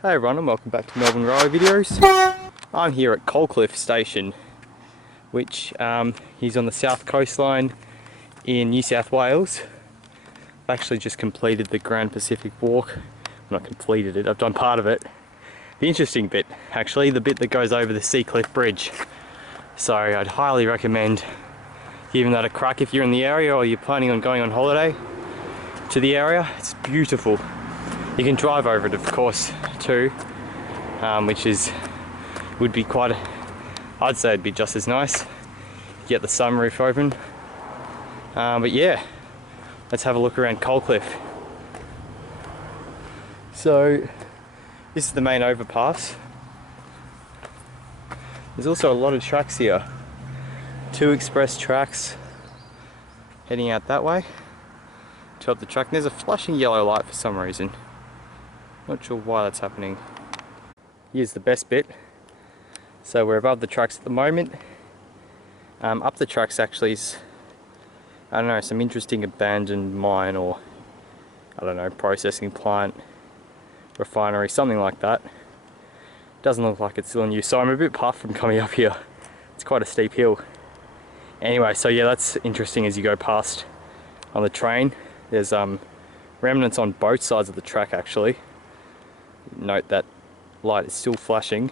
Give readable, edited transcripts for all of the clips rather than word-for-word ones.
Hey everyone, and welcome back to Melbourne Railway Videos. I'm here at Coalcliff station, which is on the south coastline in New South Wales. I've actually just completed the Grand Pacific Walk. Not completed it, I've done part of it. The interesting bit, actually, the bit that goes over the Coalcliff Bridge. So I'd highly recommend giving that a crack if you're in the area or you're planning on going on holiday to the area. It's beautiful. You can drive over it, of course, too, which would be quite. I'd say it'd be just as nice. Get the sunroof open, but yeah, let's have a look around Coalcliff. So this is the main overpass. There's also a lot of tracks here. 2 express tracks heading out that way to up the track. And there's a flashing yellow light for some reason. Not sure why that's happening. Here's the best bit. So we're above the tracks at the moment. Up the tracks actually is, I don't know, some interesting abandoned mine or, I don't know, processing plant, refinery, something like that. Doesn't look like it's still in use, so I'm a bit puffed from coming up here. It's quite a steep hill. Anyway, so yeah, that's interesting as you go past on the train. There's remnants on both sides of the track actually. Note that light is still flashing.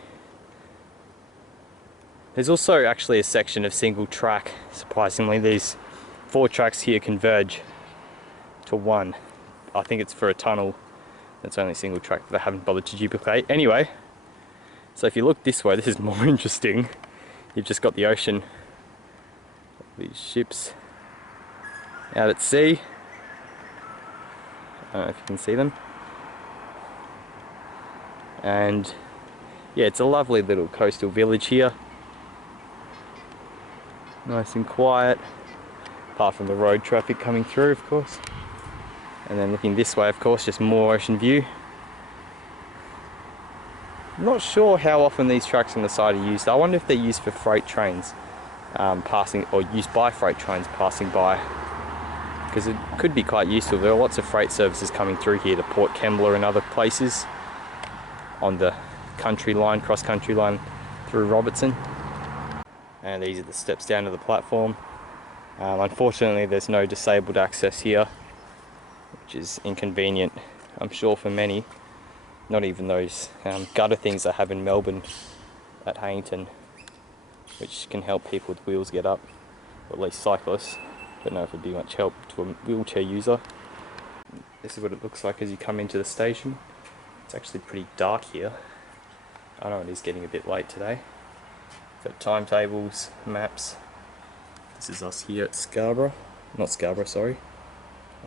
There's also actually a section of single track. Surprisingly, these 4 tracks here converge to 1. I think it's for a tunnel that's only single track that I haven't bothered to duplicate. Anyway, so if you look this way, this is more interesting. You've just got the ocean. These ships out at sea. I don't know if you can see them. And yeah, it's a lovely little coastal village here. Nice and quiet, apart from the road traffic coming through, of course. And then looking this way, of course, just more ocean view. I'm not sure how often these tracks on the side are used. I wonder if they're used for freight trains passing, or used by freight trains passing by, because it could be quite useful. There are lots of freight services coming through here to Port Kembla and other places on the country line, cross-country line through Robertson. And these are the steps down to the platform. Unfortunately, there's no disabled access here, which is inconvenient, I'm sure, for many. Not even those gutter things they have in Melbourne at Hayington, which can help people with wheels get up, or at least cyclists. Don't know if it'd be much help to a wheelchair user. This is what it looks like as you come into the station. It's actually pretty dark here. I know it is getting a bit late today. Got timetables, maps. This is us here at Scarborough. Not Scarborough, sorry.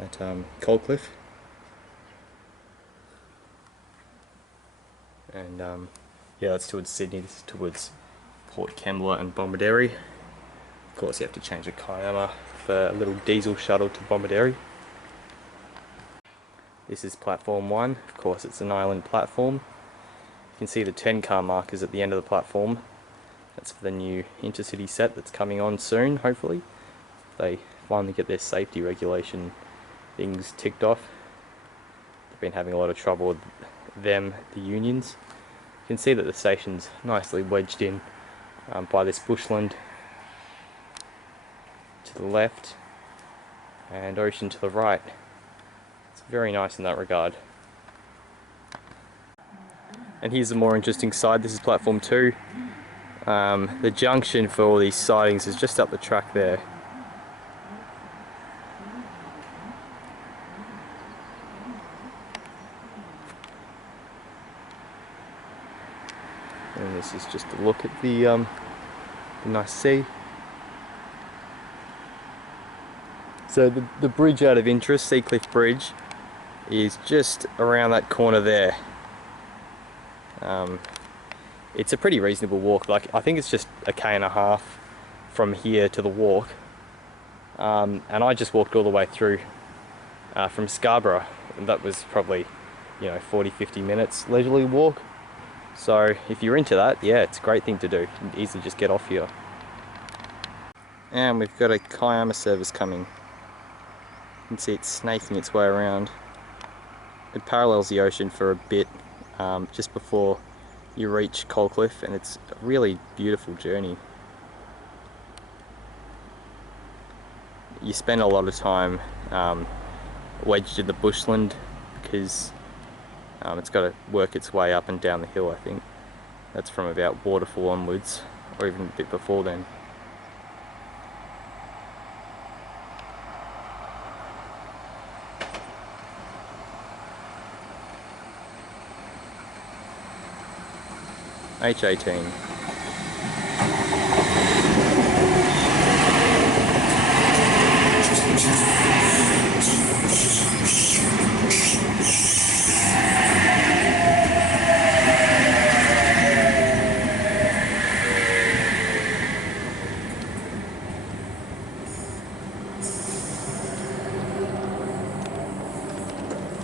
At Coalcliff. And yeah, that's towards Sydney. This is towards Port Kembla and Bomaderry. Of course, you have to change a Kiama for a little diesel shuttle to Bomaderry. This is platform 1. Of course, it's an island platform. You can see the 10-car markers at the end of the platform. That's for the new intercity set that's coming on soon, hopefully. They finally get their safety regulation things ticked off. They've been having a lot of trouble with them, the unions. You can see that the station's nicely wedged in by this bushland to the left and ocean to the right. It's very nice in that regard. And here's the more interesting side. This is platform 2. The junction for all these sidings is just up the track there. And this is just a look at the nice sea. So the bridge out of interest, Coalcliff Bridge, is just around that corner there. It's a pretty reasonable walk. Like, I think it's just a K1.5 from here to the walk. And I just walked all the way through from Scarborough, and that was probably, 40-50 minutes leisurely walk. So if you're into that, yeah, it's a great thing to do. You can easily just get off here. And we've got a Kiama service coming. You can see it's snaking its way around. It parallels the ocean for a bit, just before you reach Coalcliff, and it's a really beautiful journey. You spend a lot of time wedged in the bushland because it's got to work its way up and down the hill. I think that's from about Waterfall onwards, or even a bit before then. H18.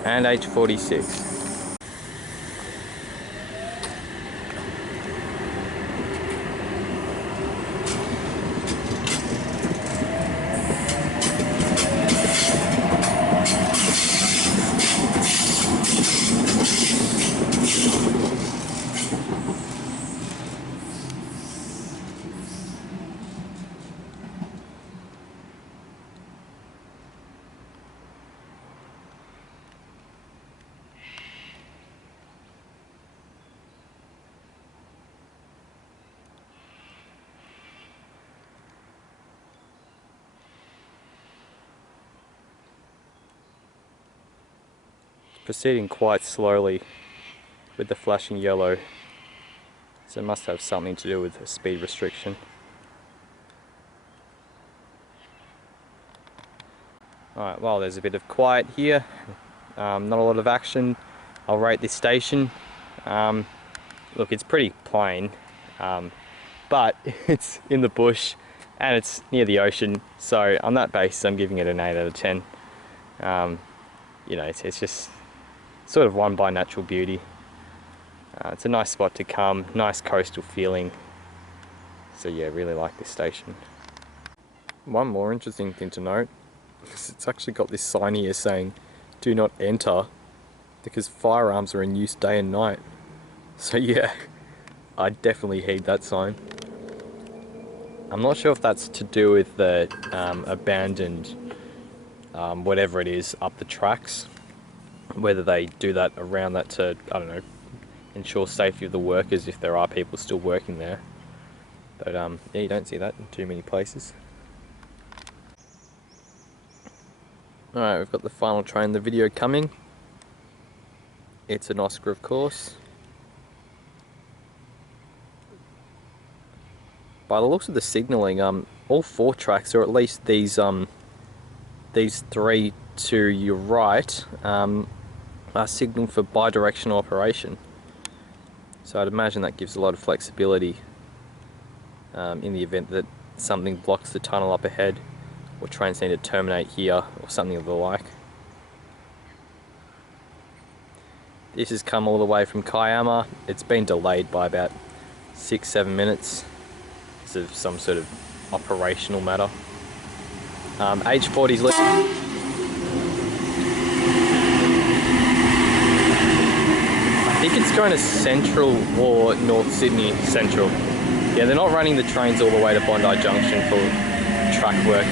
And H46. Proceeding quite slowly with the flashing yellow, so it must have something to do with the speed restriction. Alright, well, there's a bit of quiet here, not a lot of action. I'll rate this station. Look, it's pretty plain, but it's in the bush and it's near the ocean, so on that basis I'm giving it an 8 out of 10. You know, it's just sort of won by natural beauty. It's a nice spot to come, nice coastal feeling. So yeah, really like this station. One more interesting thing to note is it's actually got this sign here saying "Do not enter," because firearms are in use day and night. So yeah, I definitely heed that sign. I'm not sure if that's to do with the abandoned whatever it is up the tracks, whether they do that around that to, I don't know, ensure safety of the workers if there are people still working there. But yeah, you don't see that in too many places. Alright, we've got the final train, the video coming. It's an Oscar, of course. By the looks of the signalling, all 4 tracks, or at least these 3 to your right, are signalled for bi-directional operation. So I'd imagine that gives a lot of flexibility in the event that something blocks the tunnel up ahead, or trains need to terminate here, or something of the like. This has come all the way from Kiama. It's been delayed by about 6-7 minutes because of some sort of operational matter. H40's I think it's going to Central or North Sydney Central. Yeah, they're not running the trains all the way to Bondi Junction for track work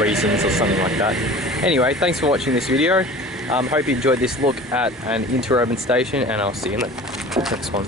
reasons or something like that. Anyway, thanks for watching this video. Hope you enjoyed this look at an interurban station, and I'll see you in the next one.